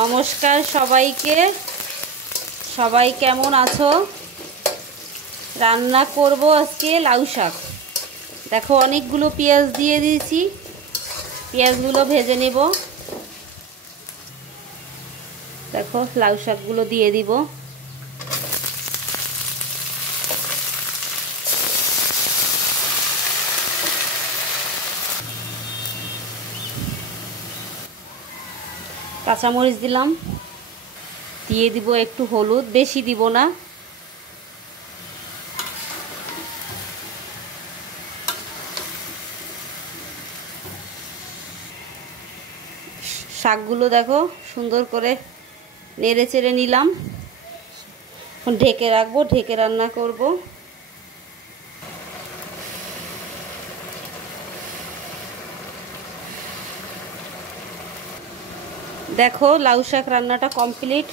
নমস্কার সবাইকে। সবাই কেমন আছো? রান্না করব আজকে লাউ শাক। দেখো অনেকগুলো পেঁয়াজ দিয়ে দিয়েছি, পেঁয়াজগুলো ভেজে নেব। দেখো লাউ শাকগুলো দিয়ে দিব। কাঁচামরিচ দিলাম, দিয়ে দিব একটু হলুদ, বেশি দিব না। শাকগুলো দেখো সুন্দর করে নেড়ে চেড়ে নিলাম। এখন ঢেকে রাখবো, ঢেকে রান্না করব। দেখো লাউ শাক রান্নাটা কমপ্লিট।